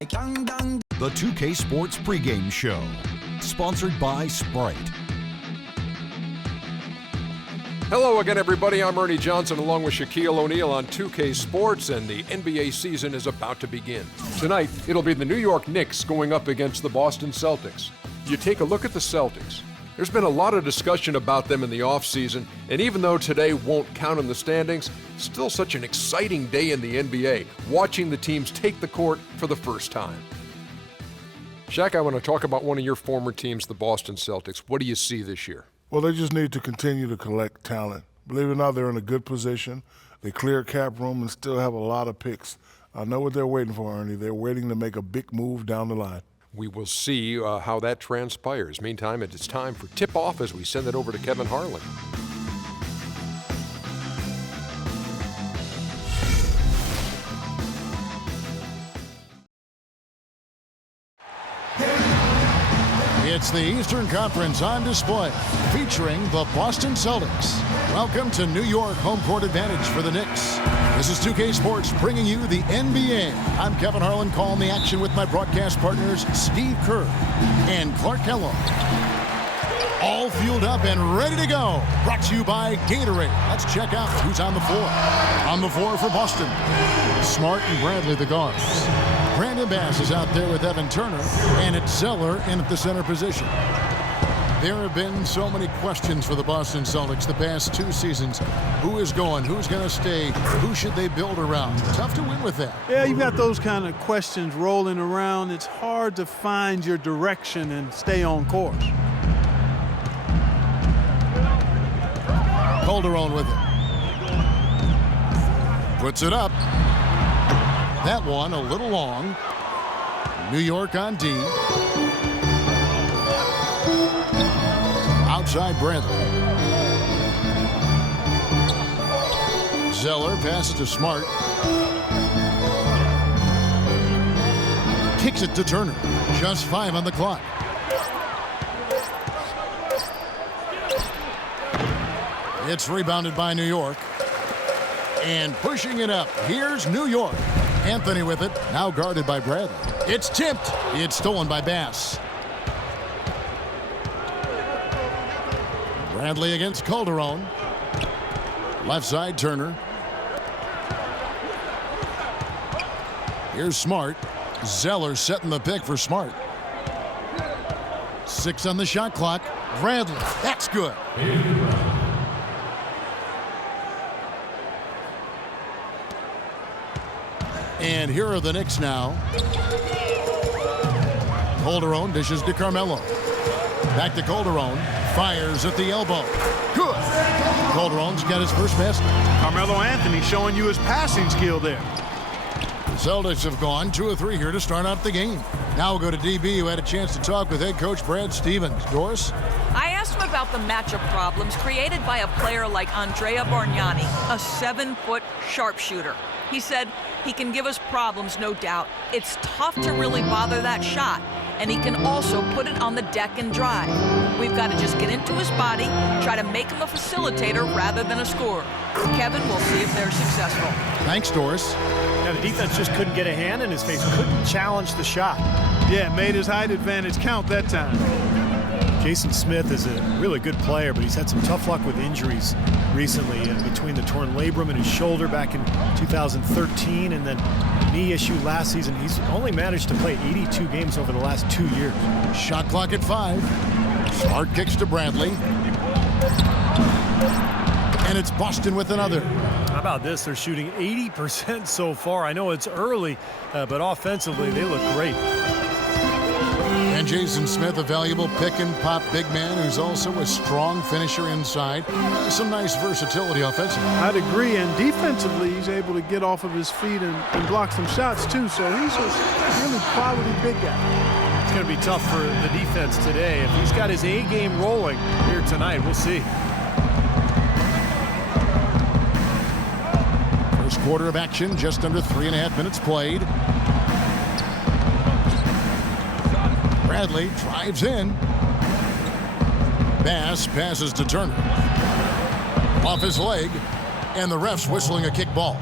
The 2K Sports pregame show, sponsored by Sprite. Hello again, everybody. I'm Ernie Johnson along with Shaquille O'Neal on 2K Sports, and the NBA season is about to begin. Tonight, it'll be the New York Knicks going up against the Boston Celtics. You take a look at the Celtics. There's been a lot of discussion about them in the offseason, and even though today won't count in the standings, still such an exciting day in the NBA, watching the teams take the court for the first time. Shaq, I want to talk about one of your former teams, the Boston Celtics. What do you see this year? Well, they just need to continue to collect talent. Believe it or not, they're in a good position. They clear cap room and still have a lot of picks. I know what they're waiting for, Ernie. They're waiting to make a big move down the line. We will see how that transpires. Meantime, it is time for tip-off as we send it over to Kevin Harlan. It's the Eastern Conference on display, featuring the Boston Celtics. Welcome to New York home court advantage for the Knicks. This is 2K Sports bringing you the NBA. I'm Kevin Harlan, calling the action with my broadcast partners Steve Kerr and Clark Kellogg. All fueled up and ready to go. Brought to you by Gatorade. Let's check out who's on the floor. On the floor for Boston, Smart and Bradley, the guards. Brandon Bass is out there with Evan Turner, and it's Zeller in at the center position. There have been so many questions for the Boston Celtics the past two seasons. Who is going? Who's going to stay? Who should they build around? Tough to win with that. Yeah, you've got those kind of questions rolling around. It's hard to find your direction and stay on course. Calderon with it. Puts it up. That one a little long. New York on D. Outside Bradley. Zeller passes to Smart. Kicks it to Turner. Just 5 on the clock. It's rebounded by New York. And pushing it up. Here's New York. Anthony with it. Now guarded by Bradley. It's tipped. It's stolen by Bass. Bradley against Calderon. Left side, Turner. Here's Smart. Zeller setting the pick for Smart. 6 on the shot clock. Bradley. That's good. And here are the Knicks now. Calderon dishes to Carmelo. Back to Calderon. Fires at the elbow. Good. Calderon's got his first basket. Carmelo Anthony showing you his passing skill there. The Celtics have gone 2 of 3 here to start out the game. Now we'll go to DB, who had a chance to talk with head coach Brad Stevens. Doris? I asked him about the matchup problems created by a player like Andrea Bargnani, a 7-foot sharpshooter. He said he can give us problems, no doubt. It's tough to really bother that shot, and he can also put it on the deck and drive. We've got to just get into his body, try to make him a facilitator rather than a scorer. Kevin, we'll see if they're successful. Thanks, Doris. Yeah, the defense just couldn't get a hand in his face, couldn't challenge the shot. Yeah, made his height advantage count that time. Jason Smith is a really good player, but he's had some tough luck with injuries recently, between the torn labrum in his shoulder back in 2013 and then knee issue last season. He's only managed to play 82 games over the last 2 years. Shot clock at 5. Smart kicks to Bradley. And it's Boston with another. How about this? They're shooting 80% so far. I know it's early, but offensively they look great. And Jason Smith, a valuable pick-and-pop big man who's also a strong finisher inside. Some nice versatility offensively. I'd agree, and defensively, he's able to get off of his feet and block some shots, too. So he's a really quality big guy. It's going to be tough for the defense today. If he's got his A game rolling here tonight, we'll see. First quarter of action, just under 3.5 minutes played. Bradley drives in. Bass passes to Turner. Off his leg, and the ref's whistling a kick ball.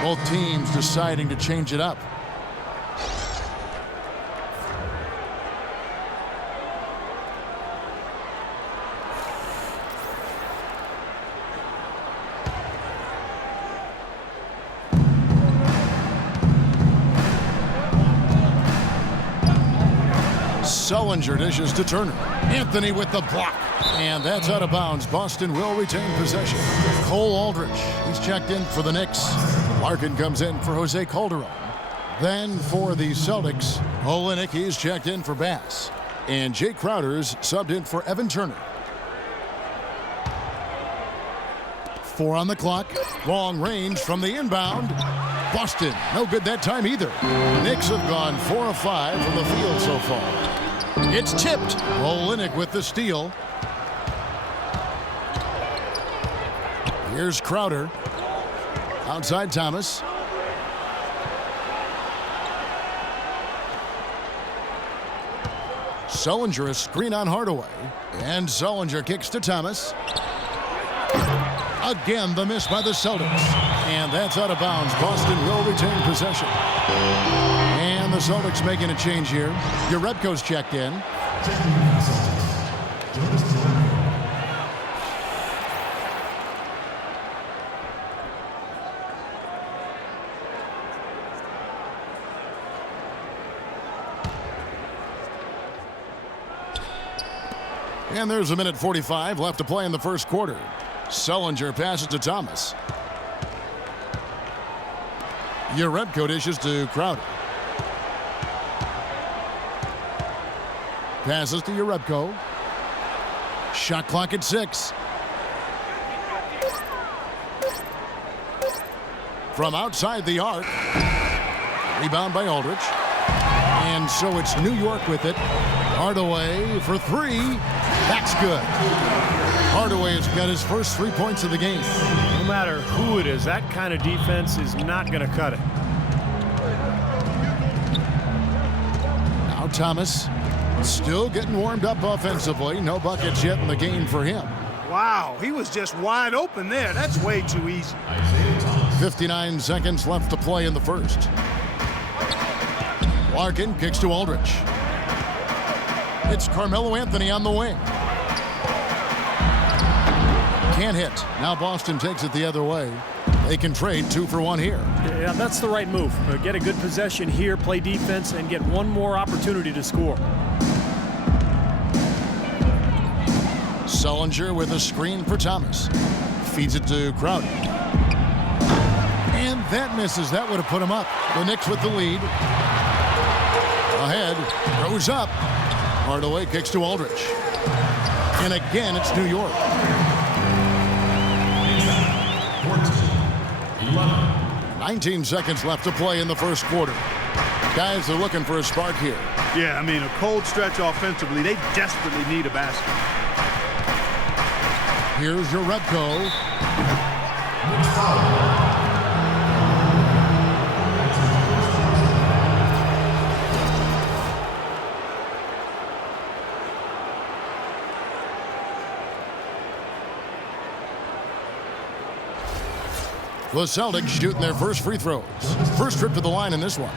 Both teams deciding to change it up. Sullinger dishes to Turner. Anthony with the block. And that's out of bounds. Boston will retain possession. Cole Aldrich, he's checked in for the Knicks. Larkin comes in for Jose Calderon. Then for the Celtics, Olynyk, he's checked in for Bass. And Jay Crowder's subbed in for Evan Turner. 4 on the clock. Long range from the inbound. Boston, no good that time either. Knicks have gone 4 of 5 from the field so far. It's tipped. Olynyk with the steal. Here's Crowder. Outside Thomas. Sullinger, a screen on Hardaway. And Sullinger kicks to Thomas. Again, the miss by the Celtics. And that's out of bounds. Boston will retain possession. And the Celtics making a change here. Jerebko's checked in. And there's 1:45 left to play in the first quarter. Sullinger passes to Thomas. Jerebko dishes to Crowder. Passes to Jerebko. Shot clock at 6. From outside the arc. Rebound by Aldrich. And so it's New York with it. Hardaway for 3. That's good. Hardaway has got his first 3 points of the game. No matter who it is, that kind of defense is not going to cut it. Now Thomas still getting warmed up offensively. No buckets yet in the game for him. Wow, he was just wide open there. That's way too easy. 59 seconds left to play in the first. Larkin kicks to Aldrich. It's Carmelo Anthony on the wing. Can't hit. Now Boston takes it the other way. They can trade 2 for 1 here. Yeah, that's the right move. Get a good possession here, play defense, and get one more opportunity to score. Sullinger with a screen for Thomas. Feeds it to Crowder. And that misses. That would have put him up. The Knicks with the lead. Ahead. Goes up. Hardaway kicks to Aldrich. And again, it's New York. 19 seconds left to play in the first quarter. Guys are looking for a spark here. Yeah, I mean, a cold stretch offensively. They desperately need a basket. Here's Jerebko. The Celtics shooting their first free throws. First trip to the line in this one.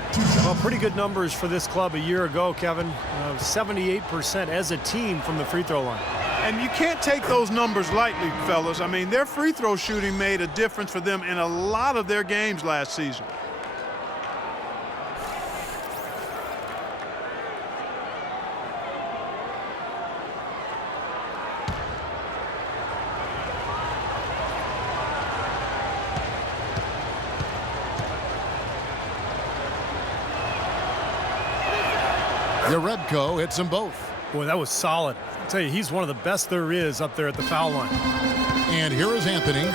Well, pretty good numbers for this club a year ago, Kevin. 78% as a team from the free throw line. And you can't take those numbers lightly, fellas. I mean, their free throw shooting made a difference for them in a lot of their games last season. Jerebko hits them both. Boy, that was solid. I'll tell you, he's one of the best there is up there at the foul line. And here is Anthony.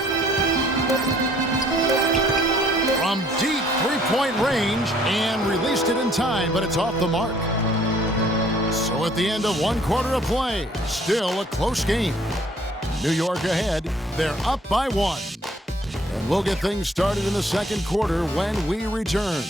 From deep three-point range and released it in time, but it's off the mark. So at the end of 1 quarter of play, still a close game. New York ahead. They're up by 1. And we'll get things started in the second quarter when we return.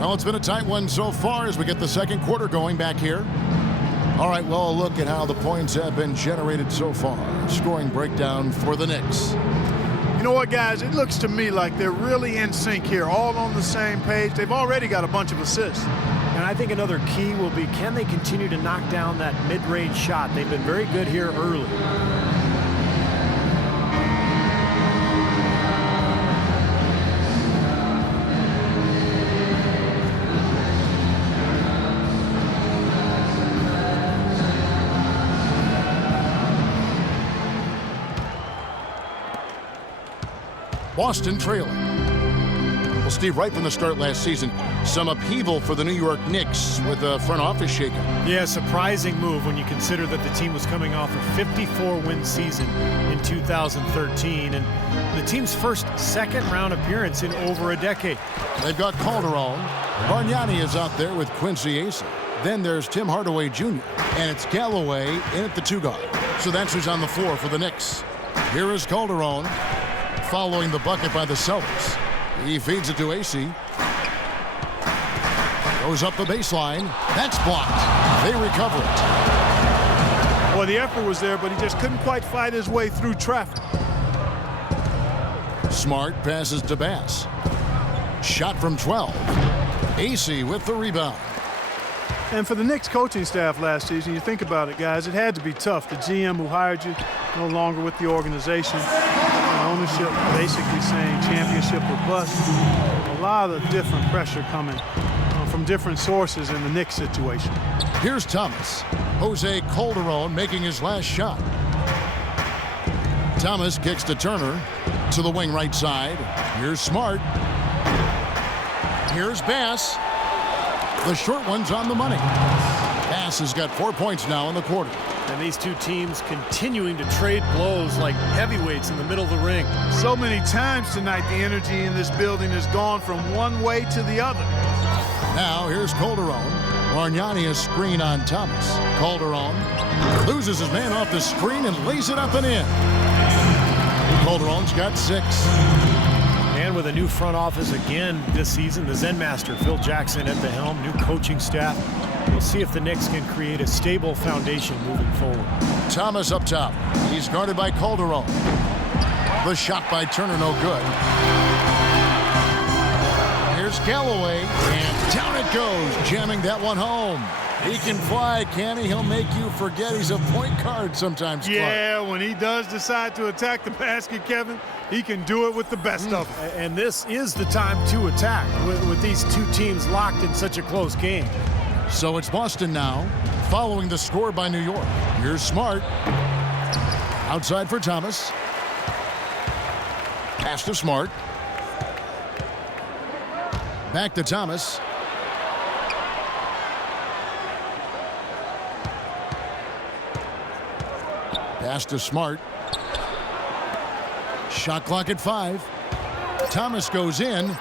Well, it's been a tight one so far as we get the second quarter going back here. All right, well, a look at how the points have been generated so far. Scoring breakdown for the Knicks. You know what, guys? It looks to me like they're really in sync here, all on the same page. They've already got a bunch of assists. And I think another key will be, can they continue to knock down that mid-range shot? They've been very good here early. Boston trailing. Well, Steve, right from the start last season, some upheaval for the New York Knicks with a front office shakeup. Yeah, surprising move when you consider that the team was coming off a 54-win season in 2013 and the team's first second-round appearance in over a decade. They've got Calderon. Bargnani is out there with Quincy Ace. Then there's Tim Hardaway Jr. And it's Galloway in at the 2 guard. So that's who's on the floor for the Knicks. Here is Calderon following the bucket by the Celtics. He feeds it to AC. Goes up the baseline. That's blocked. They recover it. Well, the effort was there, but he just couldn't quite fight his way through traffic. Smart passes to Bass. Shot from 12. AC with the rebound. And for the Knicks coaching staff last season, you think about it, guys, it had to be tough. The GM who hired you no longer with the organization. And ownership basically saying championship or bust. A lot of different pressure coming from different sources in the Knicks situation. Here's Thomas. Jose Calderon making his last shot. Thomas kicks to Turner to the wing right side. Here's Smart. Here's Bass. The short one's on the money. Bass has got 4 points now in the quarter. And these two teams continuing to trade blows like heavyweights in the middle of the ring. So many times tonight, the energy in this building has gone from one way to the other. Now here's Calderon. Bargnani a screen on Thomas. Calderon loses his man off the screen and lays it up and in. Calderon's got 6. And with a new front office again this season, the Zen Master, Phil Jackson at the helm, new coaching staff. We'll see if the Knicks can create a stable foundation moving forward. Thomas up top. He's guarded by Calderon. The shot by Turner, no good. Here's Galloway, and down it goes, jamming that one home. He can fly, can he? He'll make you forget he's a point guard sometimes, Clark. Yeah, when he does decide to attack the basket, Kevin, he can do it with the best of them. And this is the time to attack with these two teams locked in such a close game. So it's Boston now, following the score by New York. Here's Smart. Outside for Thomas. Pass to Smart. Back to Thomas. Pass to Smart. Shot clock at 5. Thomas goes in.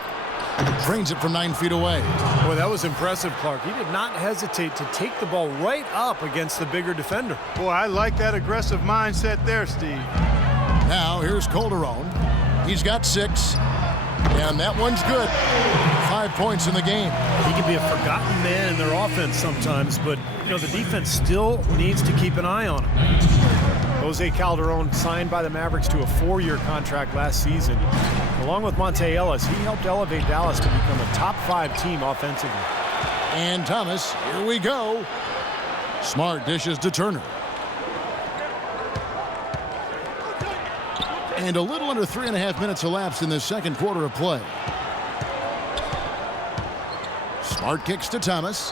Drains it from 9 feet away. Boy, that was impressive, Clark. He did not hesitate to take the ball right up against the bigger defender. Boy, I like that aggressive mindset there, Steve. Now here's Calderon. He's got 6. And that one's good. 5 points in the game. He can be a forgotten man in their offense sometimes, but you know the defense still needs to keep an eye on him. Jose Calderon signed by the Mavericks to a 4-year contract last season. Along with Monte Ellis, he helped elevate Dallas to become a top 5 team offensively. And Thomas, here we go. Smart dishes to Turner. And a little under 3.5 minutes elapsed in the second quarter of play. Smart kicks to Thomas.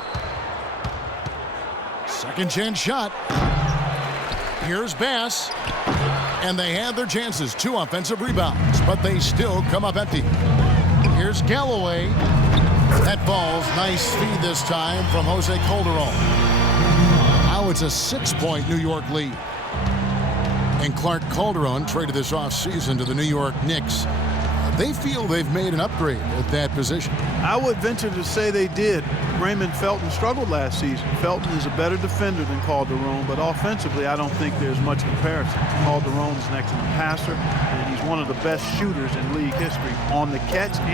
Second chance shot. Here's Bass. And they had their chances. 2 offensive rebounds, but they still come up empty. Here's Galloway. That ball's nice feed this time from Jose Calderon. Now it's a 6-point New York lead. And Clark, Calderon traded this offseason to the New York Knicks. They feel they've made an upgrade at that position. I would venture to say they did. Raymond Felton struggled last season. Felton is a better defender than Calderon, but offensively, I don't think there's much comparison. Calderon is an excellent passer, and he's one of the best shooters in league history on the catch